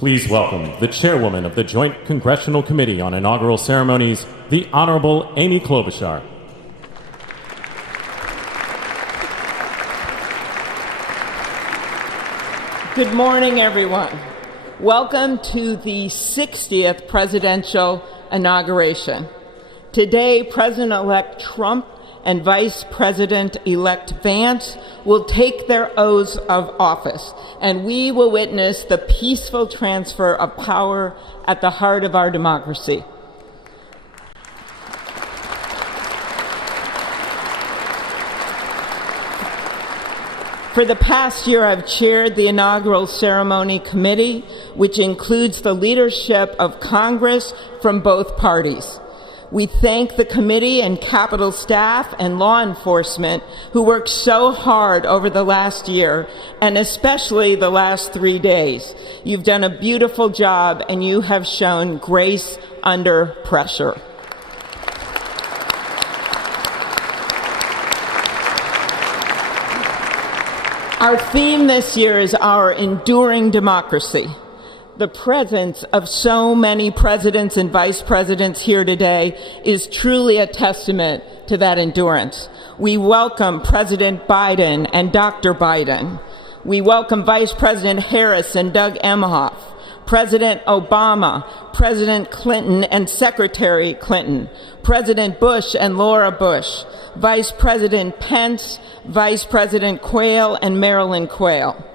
Please welcome the chairwoman of the Joint Congressional Committee on Inaugural Ceremonies, the Honorable Amy Klobuchar. Good morning, everyone. Welcome to the 60th presidential inauguration. Today, President-elect Trump and Vice President-elect Vance will take their oaths of office, and we will witness the peaceful transfer of power at the heart of our democracy. For the past year, I've chaired the inaugural ceremony committee, which includes the leadership of Congress from both parties. We thank the committee and Capitol staff and law enforcement who worked so hard over the last year, and especially the last 3 days. You've done a beautiful job, and you have shown grace under pressure. Our theme this year is our enduring democracy. The presence of so many presidents and vice presidents here today is truly a testament to that endurance. We welcome President Biden and Dr. Biden. We welcome Vice President Harris and Doug Emhoff, President Obama, President Clinton and Secretary Clinton, President Bush and Laura Bush, Vice President Pence, Vice President Quayle and Marilyn Quayle.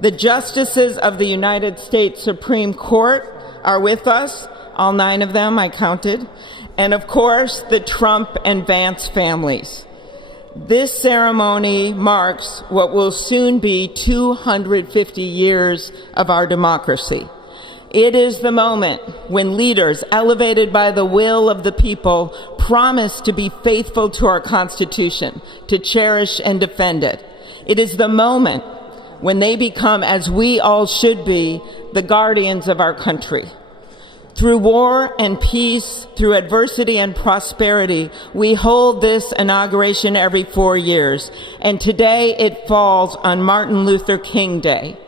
The justices of the United States Supreme Court are with us, all 9 of them I counted, and of course the Trump and Vance families. This ceremony marks what will soon be 250 years of our democracy. It is the moment when leaders elevated by the will of the people promise to be faithful to our Constitution, to cherish and defend it. It is the moment when they become, as we all should be, the guardians of our country. Through war and peace, through adversity and prosperity, we hold this inauguration every 4 years, and today it falls on Martin Luther King Day,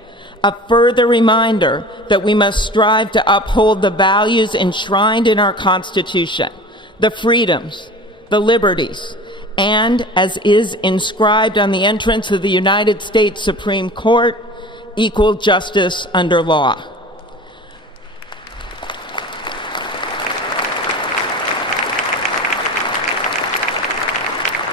a further reminder that we must strive to uphold the values enshrined in our Constitution, the freedoms, the liberties, and, as is inscribed on the entrance of the United States Supreme Court, equal justice under law.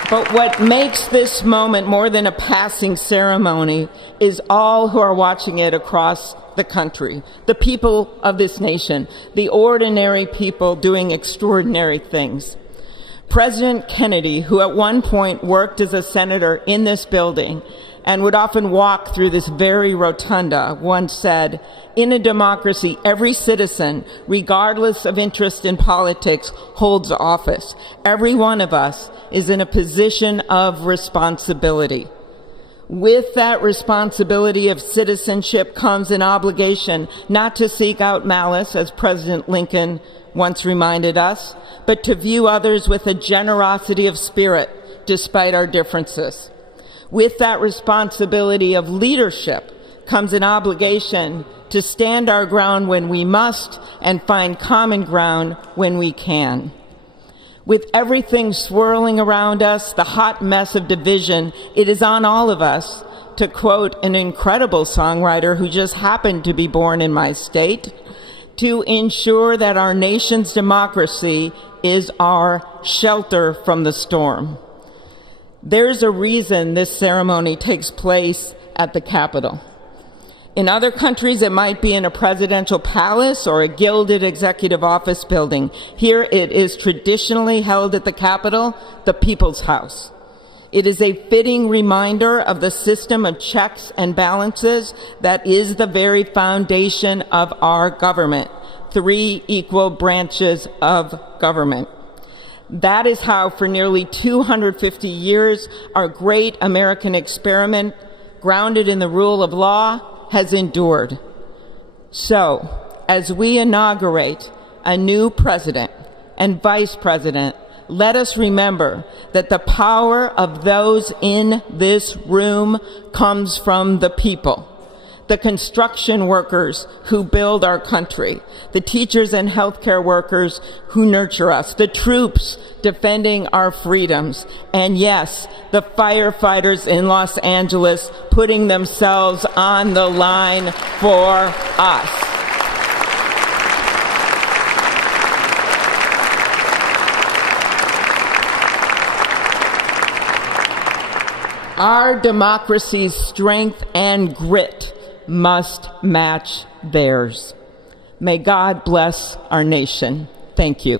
But what makes this moment more than a passing ceremony is all who are watching it across the country, the people of this nation, the ordinary people doing extraordinary things. President Kennedy, who at one point worked as a senator in this building and would often walk through this very rotunda, once said, "In a democracy, every citizen, regardless of interest in politics, holds office. Every one of us is in a position of responsibility." With that responsibility of citizenship comes an obligation not to seek out malice, as President Lincoln once reminded us, but to view others with a generosity of spirit despite our differences. With that responsibility of leadership comes an obligation to stand our ground when we must and find common ground when we can. With everything swirling around us, the hot mess of division, it is on all of us, to quote an incredible songwriter who just happened to be born in my state, to ensure that our nation's democracy is our shelter from the storm. There's a reason this ceremony takes place at the Capitol. In other countries, it might be in a presidential palace or a gilded executive office building. Here it is traditionally held at the Capitol, the People's House. It is a fitting reminder of the system of checks and balances that is the very foundation of our government, 3 equal branches of government. That is how, for nearly 250 years, our great American experiment, grounded in the rule of law, has endured. So, as we inaugurate a new president and vice president, let us remember that the power of those in this room comes from the people. the construction workers who build our country, the teachers and healthcare workers who nurture us, the troops defending our freedoms, and yes, the firefighters in Los Angeles putting themselves on the line for us. Our democracy's strength and grit must match theirs. May God bless our nation. Thank you.